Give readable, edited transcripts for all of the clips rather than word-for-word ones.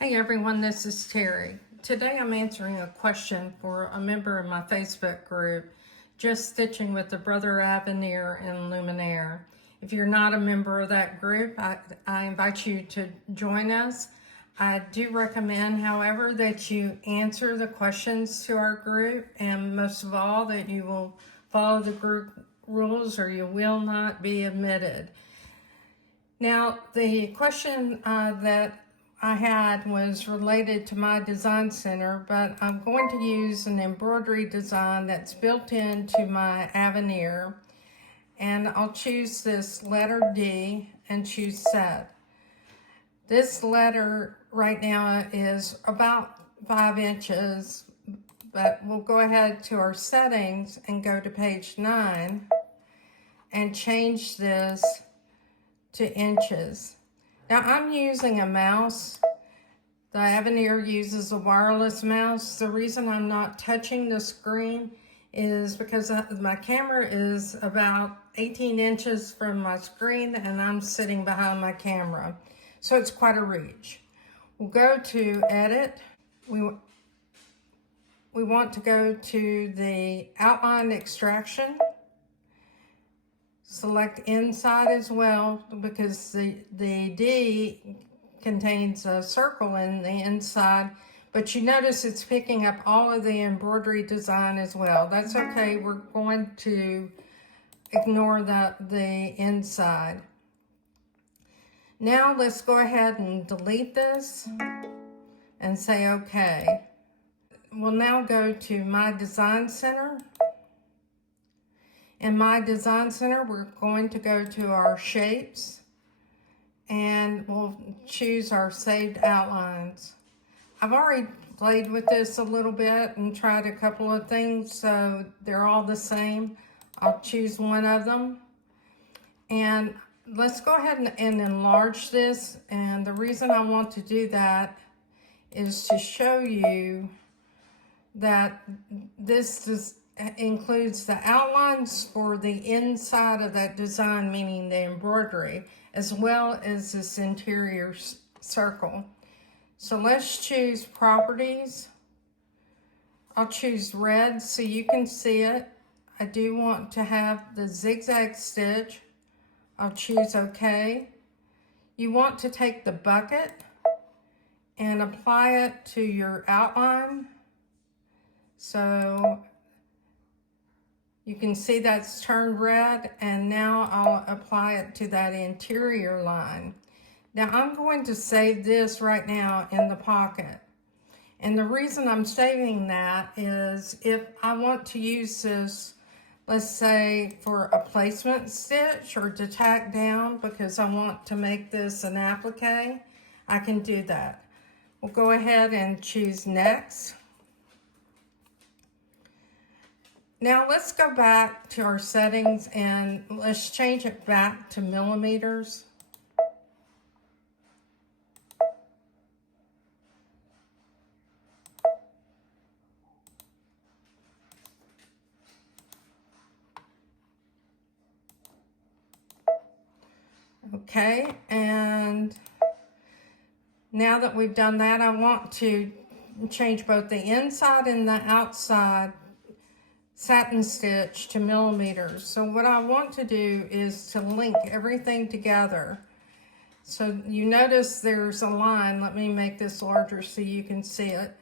Hey everyone, this is Terry. Today I'm answering a question for a member of my Facebook group, Just Stitching with the Brother Aveneer and Luminaire. If you're not a member of that group, I invite you to join us. I do recommend, however, that you answer the questions to our group, and most of all, that you will follow the group rules or you will not be admitted. Now, the question that I had was related to my design center, but I'm going to use an embroidery design that's built into my Aveneer, and I'll choose this letter D and choose set. This letter right now is about 5 inches, but we'll go ahead to our settings and go to page 9 and change this to inches. Now I'm using a mouse. The Aveneer uses a wireless mouse. The reason I'm not touching the screen is because my camera is about 18 inches from my screen and I'm sitting behind my camera. So it's quite a reach. We'll go to edit. We want to go to the outline extraction. Select inside as well because the D contains a circle in the inside, but you notice it's picking up all of the embroidery design as well. That's okay. We're going to ignore the inside. Now let's go ahead and delete this and say okay. We'll now go to my design center. In my design center, we're going to go to our shapes and we'll choose our saved outlines. I've already played with this a little bit and tried a couple of things, so they're all the same. I'll choose one of them. And let's go ahead and enlarge this. And the reason I want to do that is to show you that this includes the outlines for the inside of that design, meaning the embroidery, as well as this interior circle. So let's choose properties. I'll choose red so you can see it. I do want to have the zigzag stitch. I'll choose OK. You want to take the bucket and apply it to your outline. So you can see that's turned red, and now I'll apply it to that interior line. Now I'm going to save this right now in the pocket. And the reason I'm saving that is if I want to use this, let's say for a placement stitch or to tack down because I want to make this an applique, I can do that. We'll go ahead and choose next. Now let's go back to our settings and let's change it back to millimeters. Okay, and now that we've done that, I want to change both the inside and the outside satin stitch to millimeters. So what I want to do is to link everything together. So you notice there's a line. Let me make this larger so you can see it.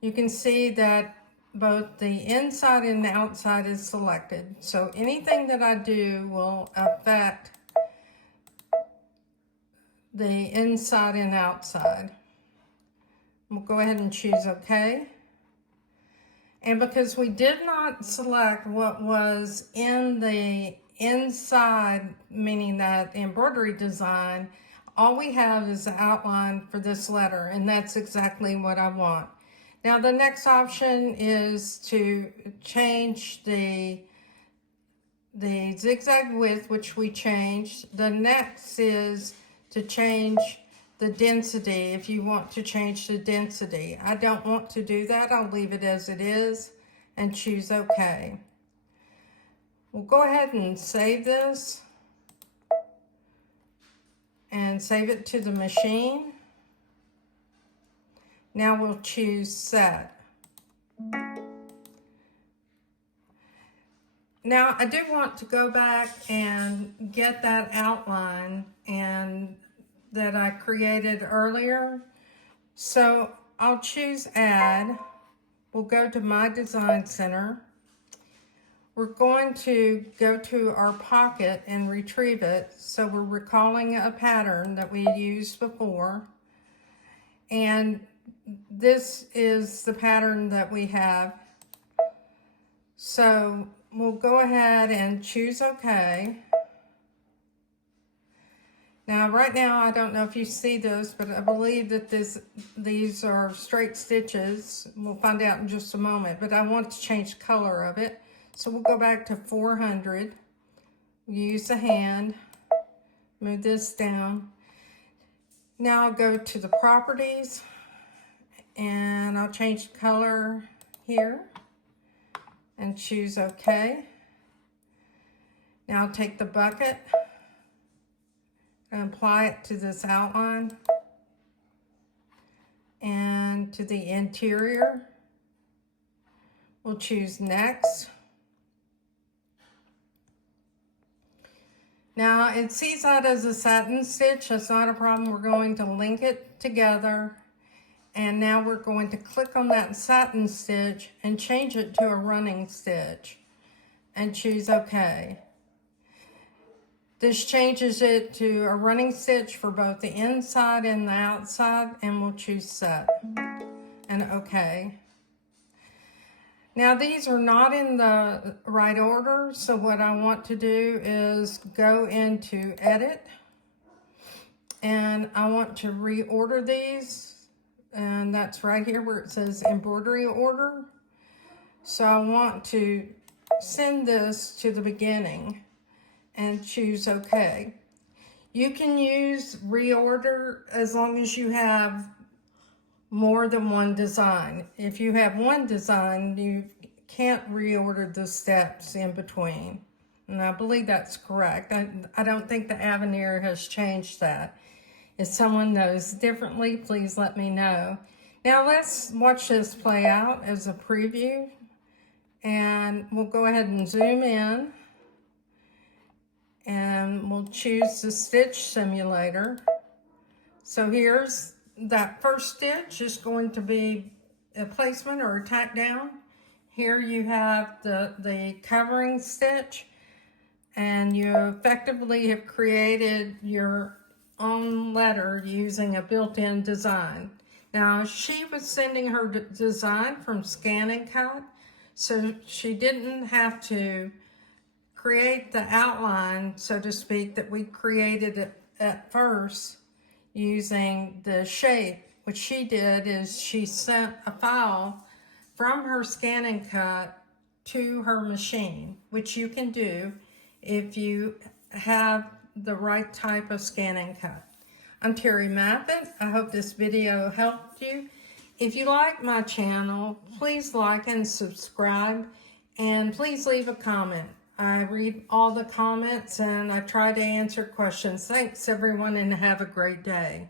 You can see that both the inside and the outside is selected. So anything that I do will affect the inside and outside. We'll go ahead and choose OK. And because we did not select what was in the inside, meaning that embroidery design, all we have is the outline for this letter, and that's exactly what I want. Now the next option is to change the zigzag width, which we changed. The next is to change the density, if you want to change the density. I don't want to do that. I'll leave it as it is and choose OK. We'll go ahead and save this and save it to the machine. Now we'll choose set. Now I do want to go back and get that outline and that I created earlier. So I'll choose add. We'll go to my design center. We're going to go to our pocket and retrieve it. So we're recalling a pattern that we used before. And this is the pattern that we have. So we'll go ahead and choose OK. Now, right now, I don't know if you see this, but I believe that these are straight stitches. We'll find out in just a moment, but I want to change the color of it. So we'll go back to 400, use the hand, move this down. Now I'll go to the properties and I'll change the color here and choose OK. Now I'll take the bucket and apply it to this outline and to the interior. We'll choose next. Now it sees that as a satin stitch. That's not a problem. We're going to link it together. And now we're going to click on that satin stitch and change it to a running stitch and choose OK. This changes it to a running stitch for both the inside and the outside, and we'll choose set and OK. Now these are not in the right order, so what I want to do is go into edit, and I want to reorder these, and that's right here where it says embroidery order. So I want to send this to the beginning and choose OK. You can use reorder as long as you have more than one design. If you have one design, you can't reorder the steps in between. And I believe that's correct. I don't think the Aveneer has changed that. If someone knows differently, please let me know. Now let's watch this play out as a preview. And we'll go ahead and zoom in. And we'll choose the stitch simulator. So here's that first stitch is going to be a placement or a tack down. Here you have the covering stitch, and you effectively have created your own letter using a built-in design. Now she was sending her design from Scan and Cut, so she didn't have to create the outline, so to speak, that we created it at first using the shape. What she did is she sent a file from her Scan and Cut to her machine, which you can do if you have the right type of Scan and Cut. I'm Terry Maffitt. I hope this video helped you. If you like my channel, please like and subscribe, and please leave a comment. I read all the comments and I try to answer questions. Thanks everyone, and have a great day.